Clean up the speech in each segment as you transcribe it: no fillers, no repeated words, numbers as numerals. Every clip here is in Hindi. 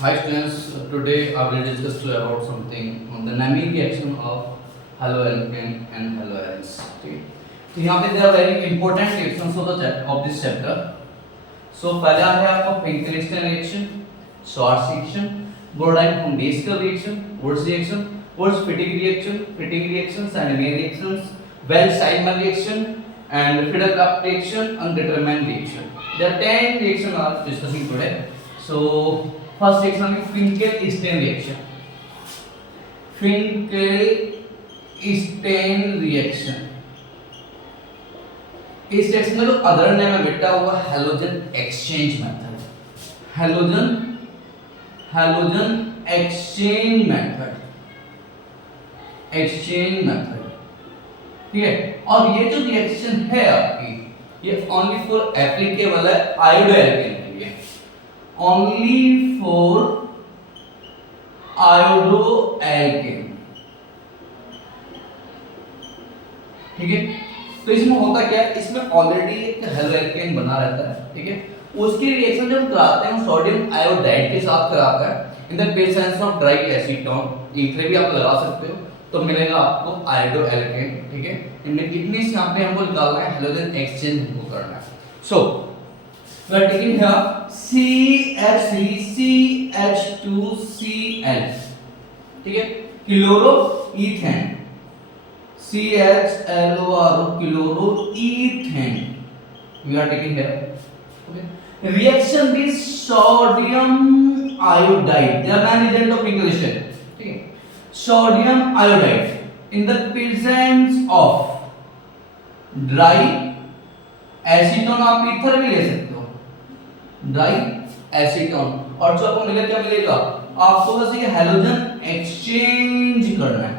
Hi students, today I will discuss to you about something on the naming reaction of haloalkane and haloarenes. ठीक है, तो यहाँ पे there are very important reactions of this chapter. So पहला है आपका Finkelstein reaction, Schwarz reaction, Brodheim von Diestel reaction, Wurtz-Fittig reaction, Sandemir reactions, Wells-Steinman reaction, and Friedel-Crafts reaction, and determinant reaction. There are 10 reactions are discussing today. So first reaction is Finkelstein reaction. Finkelstein reaction. इस रिएक्शन का जो अदर नेम है बेटा वो halogen exchange method. Halogen exchange method. ठीक है, और ये जो रिएक्शन है आपकी ये ओनली फॉर एप्लीकेबल है आयोडोएल्केन के लिए. Only for iodoalkane. ठीक है, तो इसमें होता क्या है, इसमें ऑलरेडी एक हेलोएल्केन बना रहता है. ठीक है, उसकी रिएक्शन जब कराते हैं सोडियम आयोडाइड के साथ कराता है in the presence of dry acetone. Ether भी आप लगा सकते हो तो मिलेगा आपको आयोडोएल्केन. ठीक है, इतनी से यहाँ पे हमको निकालना है हेलोजन एक्सचेंज हमको करना है. So we are taking here CH3CH2Cl. ठीक है, chloroethane CHLORO chloroethane we are taking here. Okay, reaction with sodium iodide, the main agent of Finkelstein. Okay, sodium iodide in the presence of dry acetone. आप ईथर भी ले सकते हो, ड्राई एसीटोन. और जो आपको मिलेगा क्या मिलेगा, आपको बस ये हेलोजन एक्सचेंज करना है.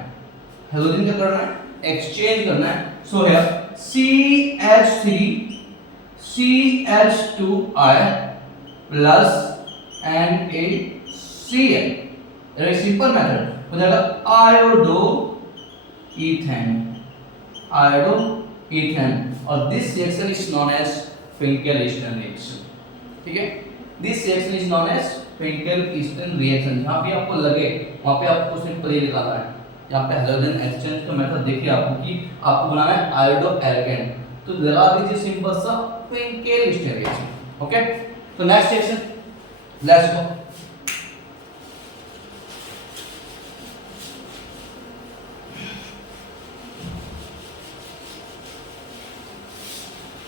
हेलोजन क्या करना है, एक्सचेंज करना है. So here CH3CH2I plus NaCl. Very simple method हो जाएगा आयोडोईथेन. और this reaction is known as Finkelstein reaction. ठीक है, this reaction is known as Finkelstein reaction. जहां भी आपको लगे वहां पे आपको सिंपल ये निकालना है. यहाँ पे हेलोजन एक्सचेंज का मेथड देखिए आपको कि आपको बनाना है आयोडोएल्केन, तो लगा दीजिए सिंपल सा Finkelstein रिएक्शन. ओके, तो next reaction let's go.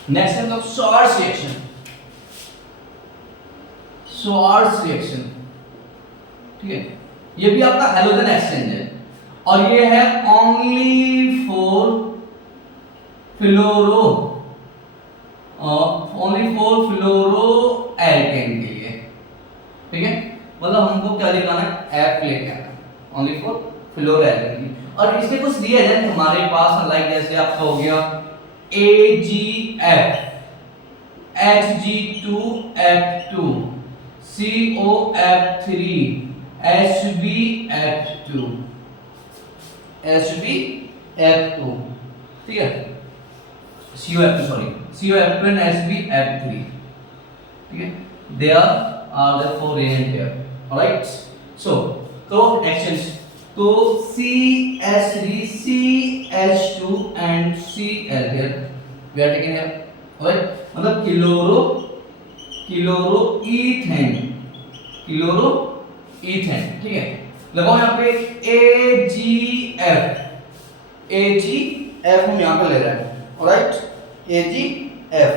Next है मतलब Schwarz रिएक्शन. ठीक है, ये भी आपका हेलोजन एक्सचेंज है और ये है ओनली फॉर फ्लोरोएल्केन के लिए. ठीक है, मतलब हमको क्या लिखना है, F लिखना है ओनली फॉर फ्लोरोएल्केन. और इसके कुछ रिएजेंट हमारे पास लाइक जैसे आपका हो गया AgF, Hg2F2, COF3, HbF2. ठीक है, COF2 and HbF3. ठीक है, there are the four reagent here. Alright, so actions. तो CH3, CH2 and Cl here we are taking here. Alright, मतलब क्लोरोईथेन. ठीक है, लगाओ यहाँ पे AgF हम यहाँ पे ले रहे हैं. Alright, AgF.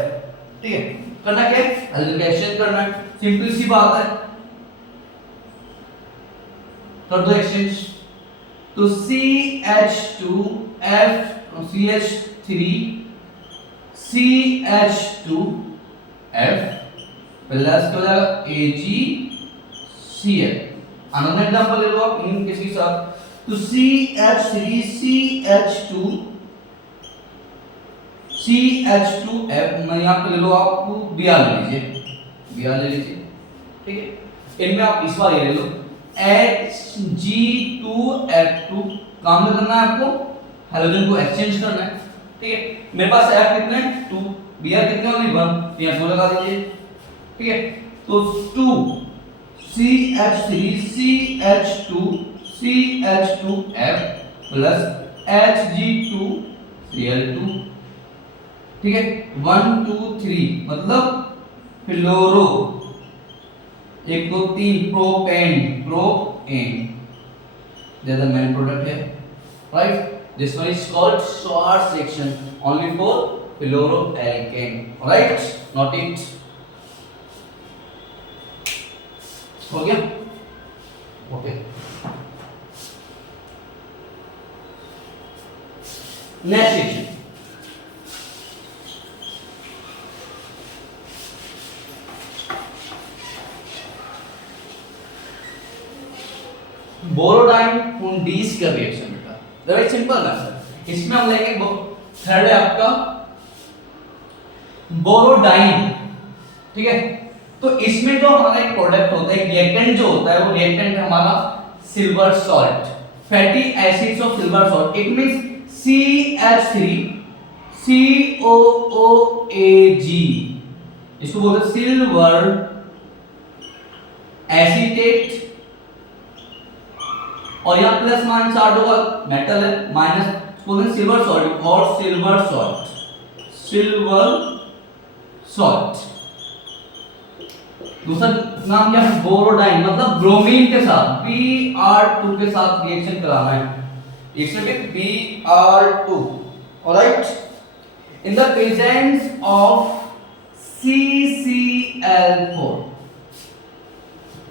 ठीक है, करना क्या है, हेलोजन एक्सचेंज करना है. सिंपल सी बात है, कर दो एक्सचेंज. तो CH3CH2 F प्लस क्या हो जाएगा AgCl. अनदर एग्जांपल ले लो आप इन किसके साथ, तो CH3CH2F मैं यहाँ पे ले लो, आप Br ले लीजिए. ठीक है, इनमें आप इस बार ये ले लो Hg2F2. काम करना है आपको, हेलोजन को एक्सचेंज करना है. ठीक है, मेरे पास F कितने हैं 2, Br कितने ओनली 1, यहाँ 2 लगा दीजिए. ठीक है, तो 2 CH3 CH2 CH2F plus Hg2Cl2, ठीक है। 1 2 3 मतलब फ्लोरो, 1 2 3 propane, propane, there's the main product here, right? This one is called short section only for fluoroalkane, right? Not it. हो गया? Okay. Next section. बोरोडाइन पुंडीज का रिएक्शन बेटा, वेरी सिंपल ना सर। इसमें हम लेंगे थर्ड है आपका बोरोडाइन, ठीक है। तो इसमें जो हमारा एक प्रोडक्ट होता है, रिएक्टेंट जो होता है, वो रिएक्टेंट है हमारा silver salt, fatty acids of silver salt. It means CH3 COOAG, इसको बोलते हैं सिल्वर एसीटेट, और यहाँ प्लस माइनस चार्ट होगा, मेटल है, माइनस सिल्वर सॉल्ट और सिल्वर सॉल्ट, सिल्वर सॉल्ट। दूसरा नाम क्या है, बोरोडाइन, मतलब ब्रोमीन के साथ Br2 के साथ रिएक्शन कराना है, reaction with Br2, alright. In the presence of CCl4,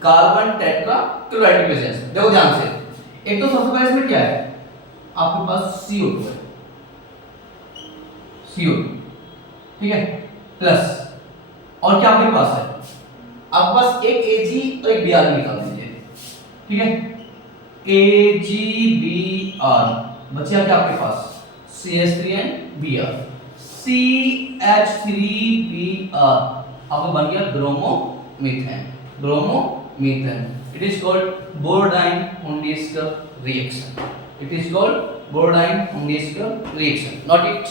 carbon tetra chloride presence. देखो ध्यान से, एक तो सबसे पहले इसमें क्या है, आपके पास CO2 है, CO2, ठीक है, प्लस, और क्या आपके पास है, आपके पास एक Ag और एक Br निकाल दीजिए, ठीक है। AgBr बचा क्या आपके पास, CH3 एंड Br, CH3Br आपको बन गया bromomethane, bromomethane. It is called Borodine-Hundisker reaction. It is called Borodine-Hundisker reaction. Not it.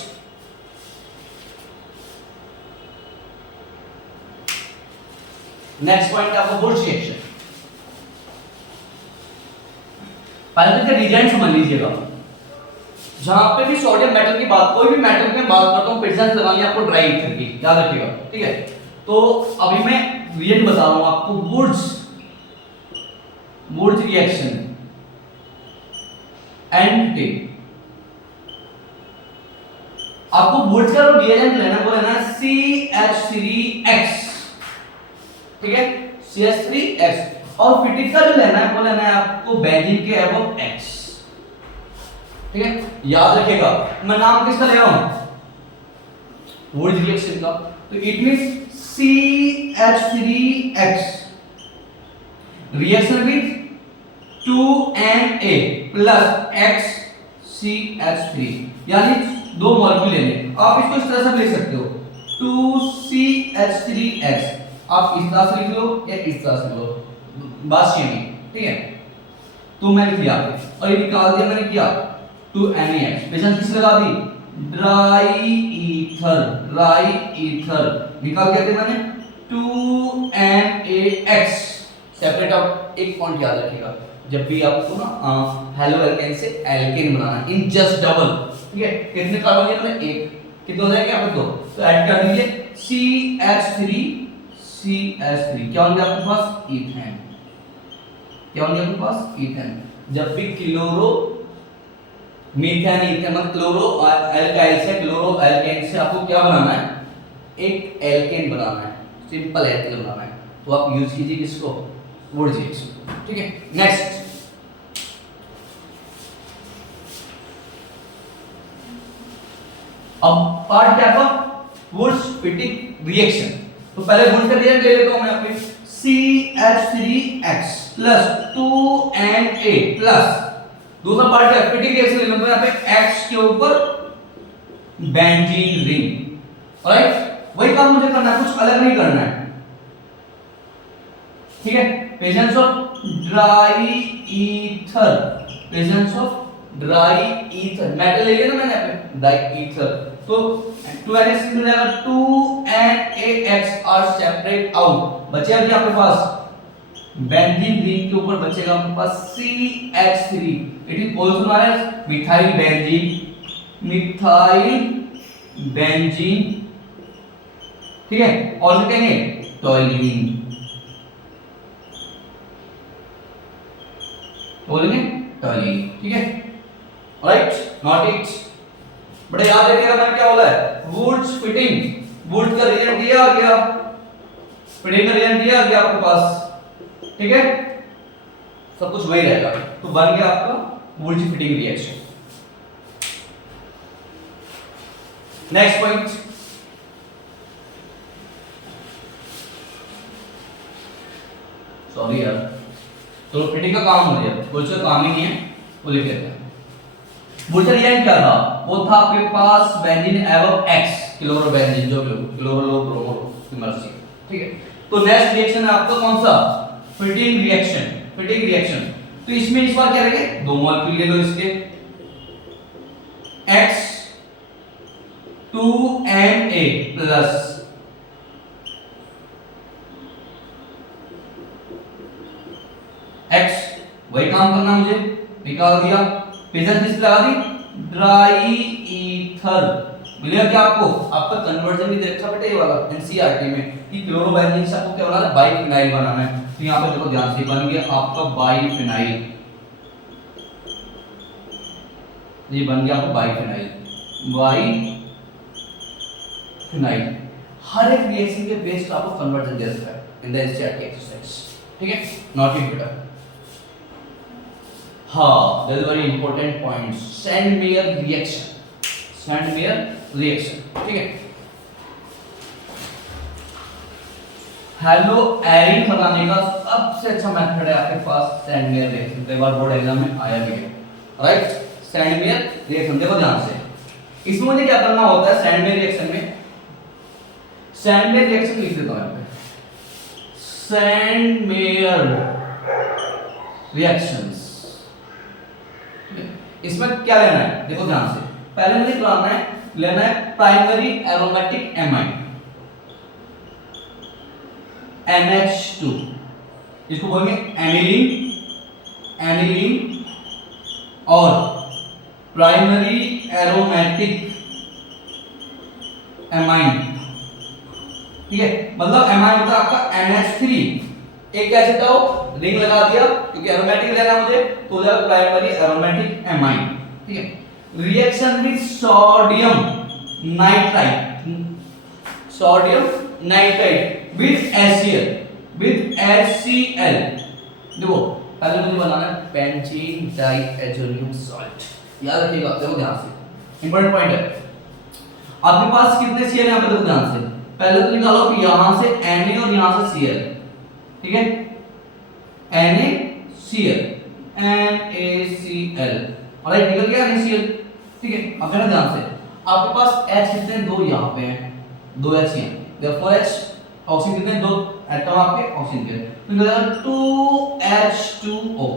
Next point आपका Wurtz reaction. पहले तो रिएजेंट समझ लीजिएगा। जहां पे भी सोडियम मेटल की बात, कोई भी मेटल की बात करता हूं, प्रेजेंस लगानी है आपको ड्राई ईथर की, याद रखिएगा, ठीक है। तो अभी मैं रिएजेंट बता रहा हूं आपको, Wurtz reaction एंड आपको Wurtz का जो रिएजेंट लेना है वो लेना है CH3X, ठीक है, CH3X, और फिटिक का जो लेना है वो लेना है आपको बेंजीन के एबव X, ठीक है। याद रखिएगा, मैं नाम किसका ले रहा हूं, Wurtz रिएक्शन का, तो it means CH3X reaction with 2Na plus XCH3, यानी दो मॉलिक्यूल लेने। आप इसको इस तरह से लिख सकते हो, 2CH3X, आप इस तरह से लिख लो या इस तरह से लिख लो, बात सेम है, ठीक है। तो मैंने किया और ये निकाल दिया मैंने, क्या 2NaX, प्रेजेंस किस लगा दी, ड्राई ईथर, ड्राई ईथर निकाल के दिया मैंने 2NaX सेपरेट। अब एक पॉइंट याद रखिएगा, जब भी आपको ना हेलो एल्केन से एल्केन बनाना इन जस्ट डबल, ठीक है। कितने कार्बन है मैंने, एक, कितने हो जाएंगे आपको, दो, तो ऐड कर दीजिए CH3 क्या होंगे आपके पास, ईथेन, क्या होंगे आपके पास, ईथेन। जब भी क्लोरो मीथेन ईथेन मतलब क्लोरो अल्काइल से क्लोरो एल्केन से आपको क्या बनाना है, एक एल्केन बनाना है, सिंपल एल्केन बनाना है, तो आप यूज कीजिए किसको, Wurtz रिएक्शन, ठीक है। नेक्स्ट अब पार्ट क्या था, Wurtz-Fittig रिएक्शन। तो पहले Wurtz का रिएक्शन ले लेता हूं मैं यहाँ पे, CH3X प्लस 2Na प्लस, दूसरा पार्ट क्या, Fittig रिएक्शन ले लूंगा यहाँ पे, X के ऊपर बेंजीन रिंग, ऑलराइट। वही काम मुझे करना है, कुछ अलग नहीं करना है, ठीक है। Presence of dry ether, presence of dry ether, metal ले लिया ना मैंने यहाँ पे, ड्राई ईथर, तो 2Na मिल जाएगा, 2NaX आर सेपरेट आउट, बचे अभी आपके पास बेंजीन रिंग के ऊपर बचेगा आपके पास CH3, it is also known as methyl benzene, methyl benzene, ठीक है। और क्या कहेंगे टॉयलीन, बोलेंगे टॉयलीन, ठीक है, राइट, नॉट इट। बड़े याद रखिएगा मैंने क्या बोला है, वुड्स फिटिंग, वुड का रिएजेंट दिया गया, फिटिंग का रिएजेंट दिया गया आपके पास, ठीक है, सब कुछ वही रहेगा, तो बन गया आपका Wurtz Fittig reaction. Next point, sorry यार, तो फिटिंग का काम हो गया, कुछ काम ही नहीं है, वो लिख लेते हैं। वुड्स रिएजेंट क्या था, वो था आपके पास बेंजीन एवं X क्लोरोबेंजीन, जो क्लोरोब्रोमो, ठीक है। तो नेक्स्ट रिएक्शन है आपका कौन सा, फिटिंग रिएक्शन, फिटिंग रिएक्शन। तो इसमें इस बार क्या रखेंगे, दो मॉलिक्यूल ले लो इसके, X2Na प्लस X, वही काम करना मुझे, निकाल दिया, प्रेजेंट किस लगा दी, ड्राई ईथर, मिलेगा क्या आपको, आपका कन्वर्जन भी देखा बेटा ये वाला एनसीईआरटी में कि क्लोरोबेंजीन से आपको क्या बनाना है, बाइफिनाइल बनाना है। तो यहां पे देखो ध्यान से बन गया आपका बाइफिनाइल, ये बन गया आपका बाइफिनाइल, बाइफिनाइल। हर एक रिएक्शन के बेस्ड आपको कन्वर्जन दे सकता है इन द एनसीईआरटी एक्सरसाइज, ठीक है, नॉट इट बेटा। हाँ, that is very important point, Sandmeyer reaction, Sandmeyer reaction, ठीक है। हेलो एरिन बनाने का सबसे अच्छा मेथड है आपके पास सैंडमेयर रिएक्शन, कई बार बोर्ड एग्जाम में आया भी है, राइट, सैंडमेयर रिएक्शन। देखो ध्यान से, इसमें मुझे क्या करना होता है सैंडमेयर रिएक्शन में, सैंडमेयर रिएक्शन लिख देता हूं यहां पे, सैंडमेयर रिएक्शंस। इसमें क्या लेना है, देखो ध्यान से, पहले मुझे लेना है प्राइमरी एरोमेटिक एमाइन NH2, इसको बोलेंगे एनिलीन, एनिलीन, और प्राइमरी एरोमेटिक एमाइन, ठीक है, मतलब एमाइन होता है आपका NH3, एक एसिड आओ रिंग लगा दिया, क्योंकि एरोमेटिक लेना मुझे, तो हो जाएगा प्राइमरी एरोमेटिक एमाइन, ठीक है। Reaction with sodium nitrite, sodium nitrite with HCl, with HCl, देखो पहले मुझे बनाना है बेंजीन डाइएजोनियम सॉल्ट, याद रखिएगा, देखो ध्यान से, इंपॉर्टेंट पॉइंट है। आपके पास कितने Cl यहां पे, देखो ध्यान से, पहले तो निकालो कि यहां से Na और यहां से Cl, ठीक है, NaCl, NaCl, ऑलराइट, निकल गया NaCl, ठीक है। अब देखो ध्यान से, आपके पास H कितने, दो यहां पे हैं, दो H हैं, देयरफॉर H, ऑक्सीजन कितने, दो एटम आपके ऑक्सीजन के, तो निकलेगा 2H2O,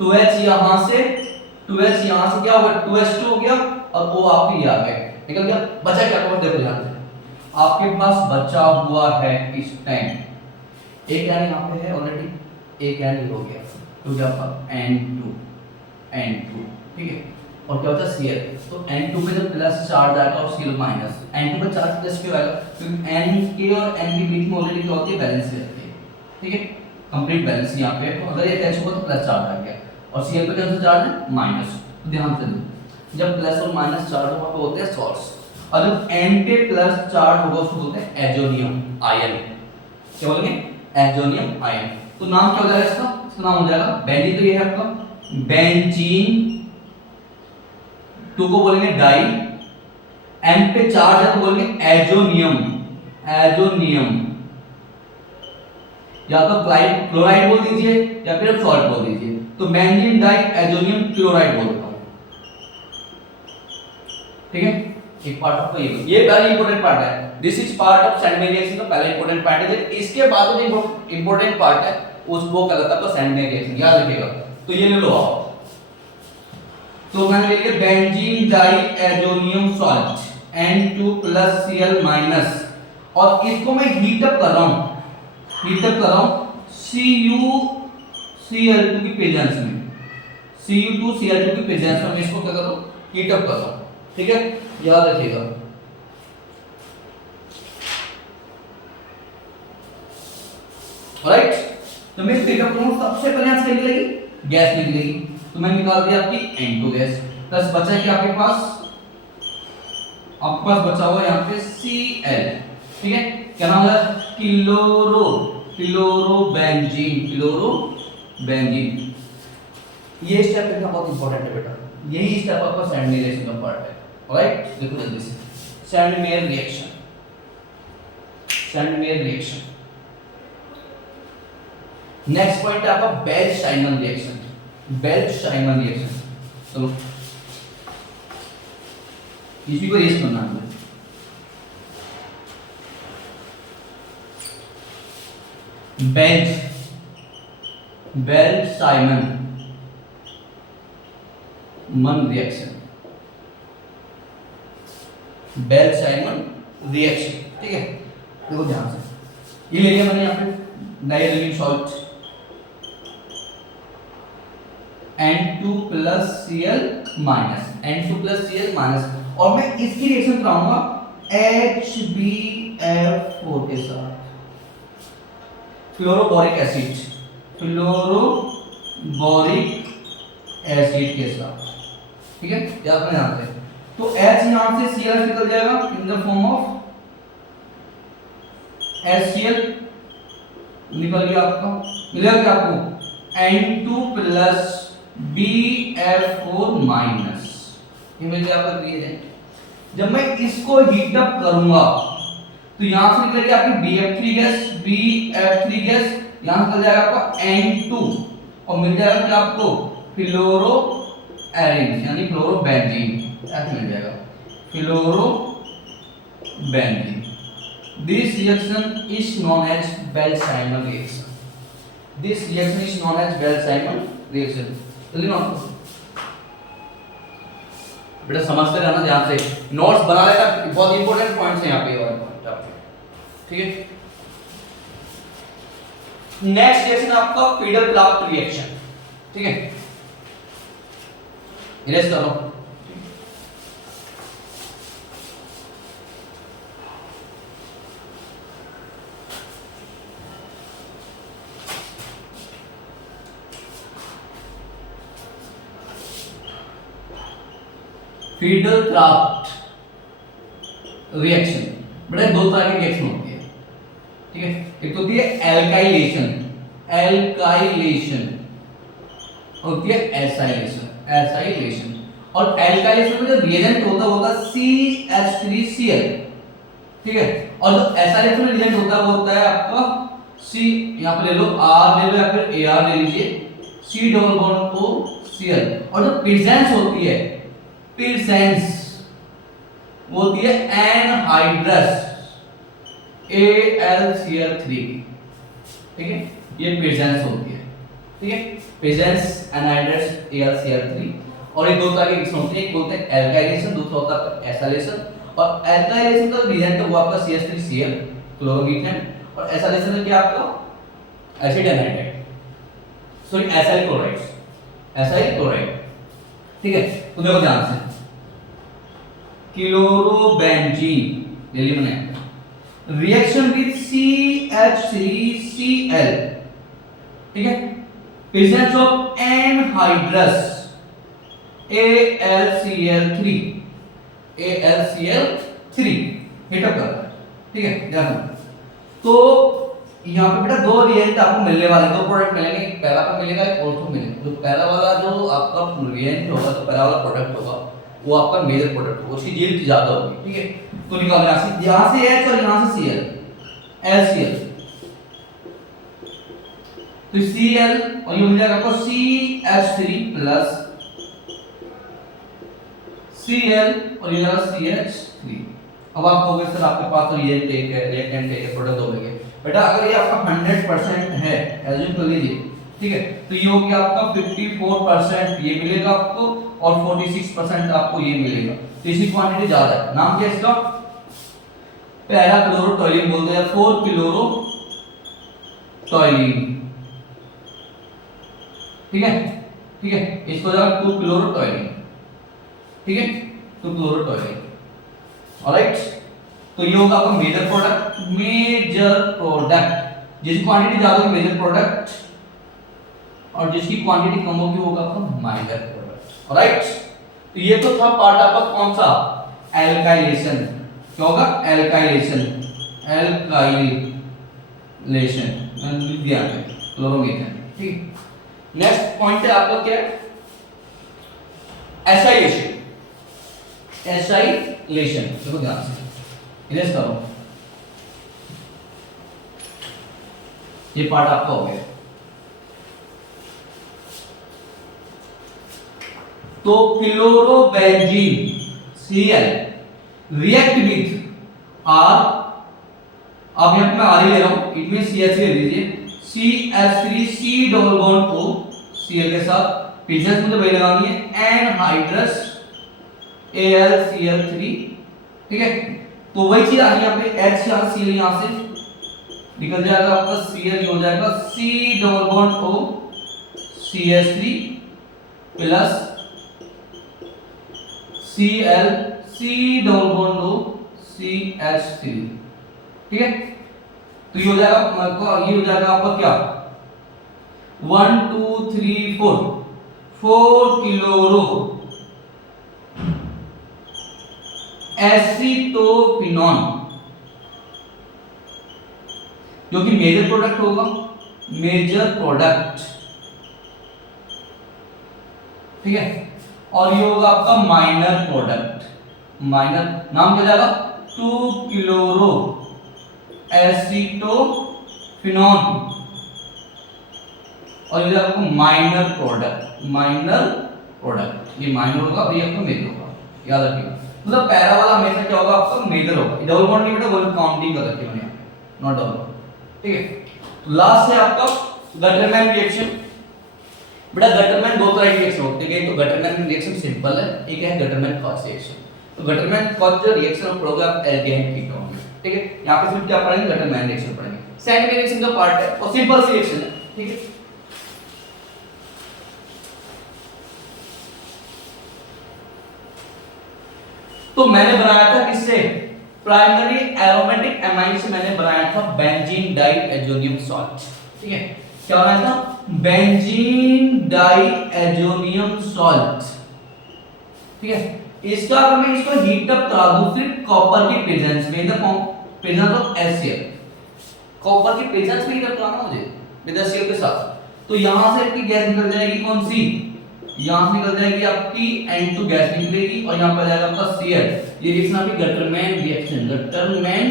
2H यहां से, 2H यहां से क्या होगा, 2H2 हो गया, और O आपके ये आ गया, निकल गया, बचा क्या, देखो ध्यान से, आपके पास बचा हुआ है इस टाइम एक एन यहाँ पे है ऑलरेडी, एक एन हो गया, तो क्या आपका N2, ठीक है, और क्या होता है Cl, तो N2 पे जब प्लस चार्ज आएगा और Cl माइनस, N2 पे चार्ज प्लस क्यों आएगा, क्योंकि N के और N के बीच में ऑलरेडी क्या होती है, बैलेंस रहती है, ठीक है, कंप्लीट बैलेंस यहाँ पे, तो अगर ये अटैच होगा तो प्लस चार्ज आ गया, और Cl पे क्या चार्ज है, माइनस, तो ध्यान से दो, जब प्लस और माइनस चार्ज होगा तो होते हैं सोर्स, और जब N पे प्लस चार्ज होगा उसको बोलते हैं एजोनियम आयन, क्या बोलेंगे, एजोनियम आयन। तो नाम क्या हो जाएगा इसका नाम हो जाएगा बेंजीन, तो ये है आपका बेंजीन, 2 को बोलेंगे डाई, N पे चार्ज है तो बोलेंगे एजोनियम, एजोनियम, या तो क्लोराइड बोल दीजिए या फिर सॉल्ट बोल दीजिए, तो बेंजीन डाई एजोनियम क्लोराइड बोलता हूं, ठीक है। एक पार्ट ऑफ ये वेरी इंपॉर्टेंट पार्ट है, this is part of Sandmeyer reaction का पहला इंपॉर्टेंट पार्ट है, इसके बाद जो इंपॉर्टेंट पार्ट है उसको कहलाता है सैंडमेयर रिएक्शन, याद रखिएगा। तो ये ले लो आप, तो मैंने ले लिया benzene diazonium salt N2 Cl-, और इसको मैं हीट अप कर रहा हूं CuCl2 की प्रेजेंस में, Cu2Cl2 की प्रेजेंस में मैं इसको क्या कर रहा हूं, हीट अप कर रहा हूं, ठीक है, याद रखिएगा। राइट, तो मैं हीट अप करूंगा, सबसे पहले यहां से निकलेगी गैस निकलेगी, तो मैंने निकाल दिया आपकी N2 गैस, प्लस बचा है कि आपके पास बचा हुआ यहाँ पे Cl, ठीक है, क्या नाम है, क्लोरोबेंजीन। ये स्टेप इतना बहुत इंपॉर्टेंट है बेटा, यही स्टेप आपका सैंडमेयर रिएक्शन का पार्ट है। ऑलराइट, देखो जल्दी से, सैंडमेयर रिएक्शन। नेक्स्ट पॉइंट है आपका बेल्च-शाइमन रिएक्शन। चलो इसी को रेस करना है, बेल्च-शाइमन रिएक्शन, ठीक है। देखो ध्यान से, ये ले लिया मैंने यहाँ पे नाइट्रोजन सॉल्ट N2+Cl माइनस, और मैं इसकी रिएक्शन कराऊंगा HbF4 के साथ, फ्लोरोबोरिक एसिड के साथ, ठीक है, याद रखना यहाँ से। तो H यहाँ से Cl निकल जाएगा in the form of HCl, निकल गया आपका, मिलेगा क्या आपको N2+BF4 माइनस, ये मिल गया आपका रिएजेंट। जब मैं इसको हीट अप करूंगा तो यहां से निकलेगी आपकी BF3 गैस, यहां निकल जाएगा आपका N2 और मिल जाएगा क्या आपको फ्लोरोएरिन यानी फ्लोरोबेंजीन, ऐसे मिल जाएगा fluorobenzene. This reaction is known as Bell-Simon reaction. जल्दी नोट बेटा, समझते रहना ध्यान से, नोट्स बना लेना, बहुत इंपॉर्टेंट पॉइंट्स हैं यहाँ पे, ठीक है। नेक्स्ट रिएक्शन आपका फीडर-क्लार्क रिएक्शन, ठीक है, इरेज करो। फीडर-क्लार्क रिएक्शन बेटा, दो तरह की रिएक्शन होती है, ठीक है। एक तो होती है एल्काइलेशन होती है एसाइलेशन। और एल्काइलेशन में जो रिएजेंट होता है CH3Cl, ठीक है, और जो एसाइलेशन में रिएजेंट होता है वो होता है आपका C, यहाँ पे ले लो R ले लो या फिर AR ले लीजिए, C+OCl, और जो प्रेजेंस होती है वो होती है एनहाइड्रस AlCl3, ठीक है, ये प्रेजेंस होती है, ठीक है, प्रेजेंस एनहाइड्रस AlCl3। और ये दो तरह की रिएक्शन होती है, एक बोलते हैं एल्काइलेशन, दूसरा होता है एसाइलेशन। और एल्काइलेशन का रिएजेंट है वो आपका CH3Cl क्लोरोमीथेन, और एसाइलेशन में क्या आपका acid anhydride, sorry acyl chloride, ठीक है। तो देखो ध्यान से, क्लोरोबेंजीन ले ली मैंने, रिएक्शन विद CH3Cl, ठीक है, presence of anhydrous AlCl3 heat up कर रहा है, ठीक है, ध्यान रखना। तो यहाँ पे बेटा दो रिएजेंट आपको मिलने वाले हैं, दो प्रोडक्ट मिलेंगे, एक पहला आपको मिलेगा, एक ऑर्थो मिलेगा। जो पहला वाला जो आपका रिएजेंट होगा, तो पहला वाला प्रोडक्ट होगा वो आपका मेजर प्रोडक्ट होगा, उसकी यील्ड ज्यादा होगी, ठीक है। तो निकालना यहाँ से H और यहाँ से Cl, LCl, तो Cl और ये मिल जाएगा आपको CH3+Cl और ये CH3। अब आप कहोगे सर आपके पास तो ये टेक है, रिएक्टेंट है, प्रोडक्ट हो गए बेटा। अगर ये आपका 100% है, एज्यूम कर लीजिए, ठीक है, तो ये हो गया आपका 54% ये मिलेगा आपको और 46% आपको ये मिलेगा, तो इसकी क्वांटिटी ज्यादा है। नाम क्या है इसका, पैरा क्लोरोटोलिन बोलते हैं, 4 क्लोरोटोलिन, ठीक है, ठीक है, इसको हो जाएगा 2 क्लोरोटोल्यूइन, ठीक है, 2 क्लोरोटोल्यूइन, ऑलराइट। तो ये होगा आपका मेजर प्रोडक्ट, जिसकी क्वांटिटी ज्यादा होगी मेजर प्रोडक्ट, और जिसकी क्वांटिटी कम होगी होगा आपका माइनर प्रोडक्ट, ऑलराइट। तो ये तो था पार्ट आपका कौन सा, एल्काइलेशन, क्या होगा, एल्काइलेशन, एल्काइलेशन दिया है क्लोरोमीथेन, ठीक। नेक्स्ट पॉइंट है आपका क्या, एसाइलेशन, एसाइलेशन, देखो ध्यान से इरेज करो, ये पार्ट आपका हो गया। तो chlorobenzene Cl react with R, अब यहां पे मैं R ही ले रहा हूं, इट मीन CH3 ले लीजिए, CH3 C double bond O Cl के साथ, प्रेजेंस मुझे वही लगानी है, एनहाइड्रस AlCl3, ठीक है। तो वही चीज आ रही है यहां पे, H यहां Cl यहां से निकल जाएगा आपका, Cl हो जाएगा C double bond O CH3 plus Cl C double bond O CH3, ठीक है। तो ये हो जाएगा आपका, ये हो जाएगा आपका क्या, 1 2 3 4 किलोरो एसीटोफिनॉन, जो कि मेजर प्रोडक्ट होगा, मेजर प्रोडक्ट, ठीक है। और ये होगा आपका माइनर प्रोडक्ट, माइनर नाम क्या जाएगा, 2 किलोरो एसीटोफिनॉन, और ये आपको माइनर प्रोडक्ट, माइनर प्रोडक्ट, ये माइनर होगा और ये आपका मेजर होगा, याद रखिएगा। मतलब पैरा वाला हमेशा क्या होगा आपका, मेजर होगा, डबल बॉन्ड नहीं बेटा, वन काउंटिंग कर रखी है मैंने, नॉट डबल, ठीक है। तो लास्ट है आपका गटरमैन रिएक्शन। बेटा गटरमैन दो तरह की रिएक्शन होती है, तो गटरमैन रिएक्शन सिंपल है, एक है गटरमैन कॉज रिएक्शन। तो गटरमैन कॉज जो रिएक्शन आप पढ़ोगे आप एल्केन कीटोन में, ठीक है। यहां पे सिर्फ क्या पढ़ेंगे, गटरमैन रिएक्शन पढ़ेंगे, सेकेंड रिएक्शन का पार्ट है और सिंपल सी रिएक्शन है, ठीक है। तो मैंने बनाया था किससे, प्राइमरी एरोमेटिक एमाइन से मैंने बनाया था बेंजीन डाइएजोनियम सॉल्ट, ठीक है। क्या बनाया था, बेंजीन डाइएजोनियम सॉल्ट, ठीक है। इसका अगर मैं इसको हीट अप करा दूं सिर्फ कॉपर की प्रेजेंस में, in the presence of HCl, copper की प्रेजेंस में हीट अप कराना मुझे विद HCl के साथ, तो यहां से आपकी गैस निकल जाएगी कौन सी, यहां से निकल जाएगी आपकी N2 गैस निकलेगी, और यहां पर आ जाएगा आपका Cl, ये रिएक्शन आपकी गटरमैन रिएक्शन, गटरमैन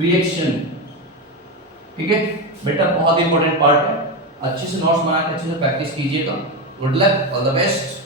रिएक्शन, ठीक है। बेटा बहुत इंपॉर्टेंट पार्ट है, अच्छे से नोट्स बना के अच्छे से प्रैक्टिस कीजिएगा। Good luck, all the best.